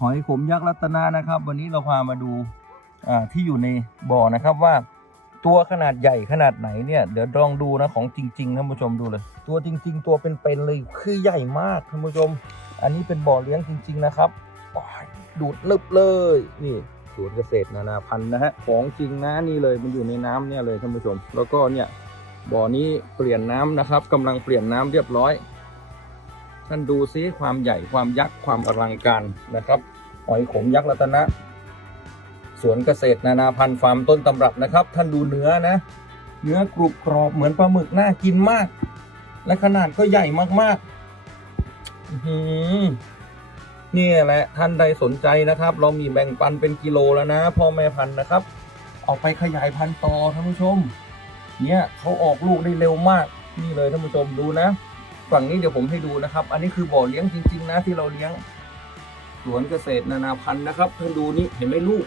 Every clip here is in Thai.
หอยขมยักษ์รัตนานะครับ วันนี้เราพามาดูที่อยู่ในบ่อนะครับว่าตัวขนาดใหญ่ขนาดไหนเนี่ยเดี๋ยวลองดูนะของจริงๆท่านผู้ชมดูเลย ตัวจริง ๆ ตัวเป็นๆเลยคือใหญ่มากท่านผู้ชม อันนี้เป็นบ่อเลี้ยงจริง ๆ นะครับดูดนึบเลยนี่สวนเกษตรนานาพันธุ์นะฮะของจริงนะนี่เลยมันอยู่ในน้ำเนี่ยเลยท่านผู้ชม แล้วก็เนี่ยบ่อนี้เปลี่ยนน้ำนะครับกำลังเปลี่ยนน้ำเรียบร้อย ท่านดูซิความใหญ่ความยักษ์ความอลังการนะครับหอยขมยักษ์รัตนะสวนเกษตรนานาพันธุ์ฟาร์มต้นตำรับนะครับ ท่านดูเนื้อนะ เนื้อกรุบกรอบเหมือนปลาหมึกน่ากินมาก และขนาดก็ใหญ่มากๆนี่แหละท่านใดสนใจนะครับ เรามีแบ่งปันเป็นกิโลแล้วนะพ่อแม่พันธุ์นะครับเอาไปขยายพันธุ์ต่อท่านผู้ชม เนี่ยเขาออกลูกได้เร็วมากนี่เลยท่านผู้ชมดูนะ ฝั่งนี้เดี๋ยวผมให้ดูนะครับ อันนี้คือบ่อเลี้ยงจริง ๆ นะที่เราเลี้ยง สวนเกษตรนานาพันธุ์นะครับท่านดูนี่เห็นไหมลูก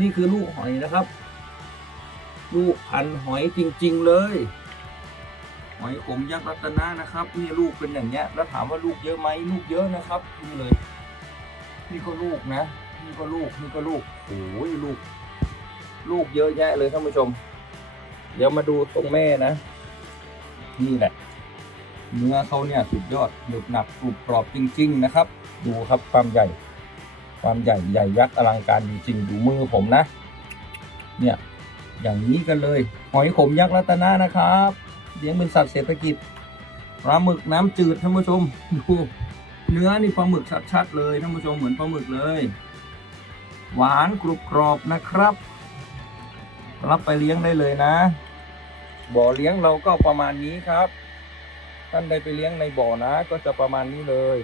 นี่คือลูกหอยนะครับ ลูกพันธุ์หอยจริง ๆ เลย หอยขมยักษ์รัตนะนะครับนี่ลูกเป็นอย่างเงี้ย แล้วถามว่าลูกเยอะไหมลูกเยอะนะครับนี่เลยนี่ก็ลูกนะนี่ก็ลูกนี่ก็ลูกโอ้ยลูก ลูกเยอะแยะเลยท่านผู้ชม เดี๋ยวมาดูตรงแม่นะ นี่แหละ เนื้อเขาเนี่ยสุดยอดหนึบหนับกรุบกรอบจริง ๆ นะครับ ดูครับความใหญ่ ความใหญ่ใหญ่ยักษ์อลังการจริงๆดูมือผมนะ เนี่ยอย่างนี้กันเลย หอยขมยักษ์รัตนานะครับเลี้ยงเป็นสัตว์เศรษฐกิจปลาหมึกน้ำจืดท่านผู้ชมดูเนื้อนี่ปลาหมึกชัดๆเลยท่านผู้ชมเหมือนปลาหมึกเลย หวานกรุบกรอบนะครับ รับไปเลี้ยงได้เลยนะ บ่อเลี้ยงเราก็ประมาณนี้ครับ ท่านใดไปเลี้ยงในบ่อนะ ก็จะประมาณนี้เลย